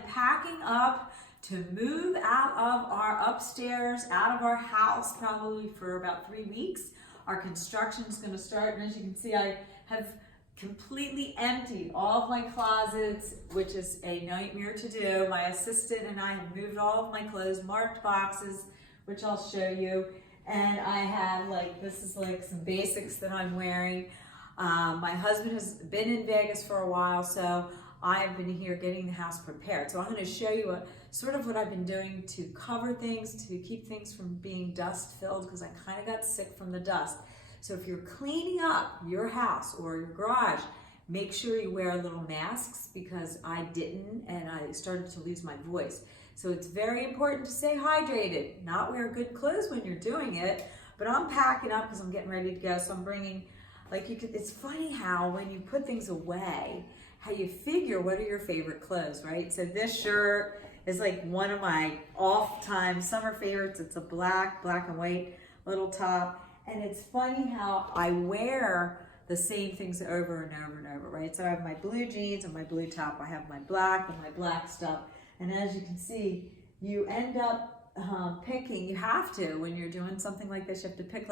am packing up to move out of our upstairs, out of our house, probably for about 3 weeks. Our construction is going to start, and as you can see, I have completely emptied all of my closets, which is a nightmare to do. My assistant and I have moved all of my clothes, marked boxes, which I'll show you. And I have this is some basics that I'm wearing. My husband has been in Vegas for a while, so I've been here getting the house prepared. So I'm going to show you sort of what I've been doing to cover things, to keep things from being dust filled, because I kind of got sick from the dust. So if you're cleaning up your house or your garage, make sure you wear little masks, because I didn't and I started to lose my voice. So it's very important to stay hydrated, not wear good clothes when you're doing it. But I'm packing up because I'm getting ready to go. So I'm bringing, it's funny how when you put things away, how you figure what are your favorite clothes, right? So this shirt is one of my off-time summer favorites. It's a black and white little top. And it's funny how I wear the same things over and over and over, right? So I have my blue jeans and my blue top. I have my black and my black stuff. And as you can see, you end up picking, you have to, when you're doing something like this, you have to pick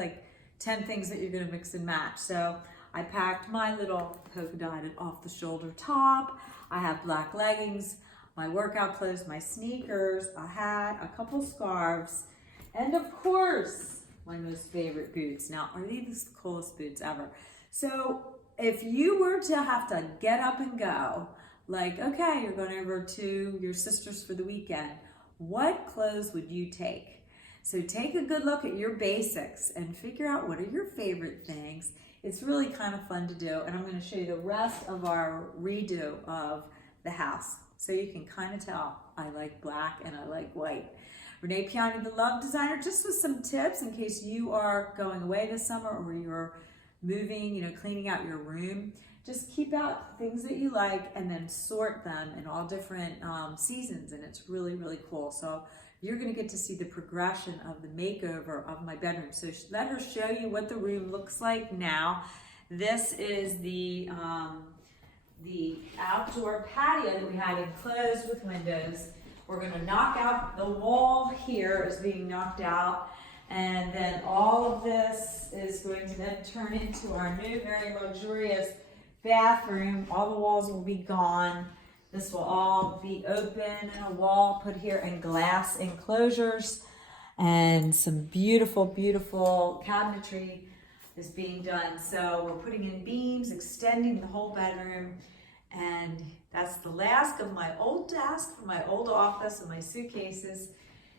10 things that you're gonna mix and match. So I packed my little polka dotted off the shoulder top. I have black leggings, my workout clothes, my sneakers, a hat, a couple scarves, and of course, my most favorite boots. Now, are these the coolest boots ever? So if you were to have to get up and go, okay, you're going over to your sister's for the weekend, what clothes would you take? So take a good look at your basics and figure out what are your favorite things. It's really kind of fun to do, and I'm going to show you the rest of our redo of the house. So you can kind of tell I like black and I like white. Renee Piane, the Love Designer, just with some tips in case you are going away this summer or you're moving, cleaning out your room. Just keep out things that you like and then sort them in all different seasons, and it's really, really cool. So you're going to get to see the progression of the makeover of my bedroom. So let her show you what the room looks like now. This is the outdoor patio that we had enclosed with windows. We're going to knock out the wall here is being knocked out, and then all of this is going to then turn into our new very luxurious bathroom. All the walls will be gone. This will all be open and a wall put here and glass enclosures, and some beautiful, beautiful cabinetry is being done. So we're putting in beams, extending the whole bedroom. And that's the last of my old desk from my old office and my suitcases.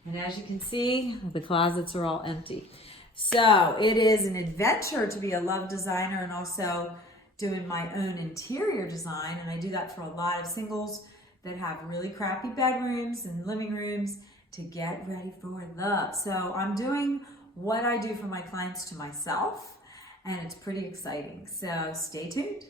And as you can see, the closets are all empty. So it is an adventure to be a love designer and also doing my own interior design. And I do that for a lot of singles that have really crappy bedrooms and living rooms to get ready for love. So I'm doing what I do for my clients to myself, and it's pretty exciting. So stay tuned.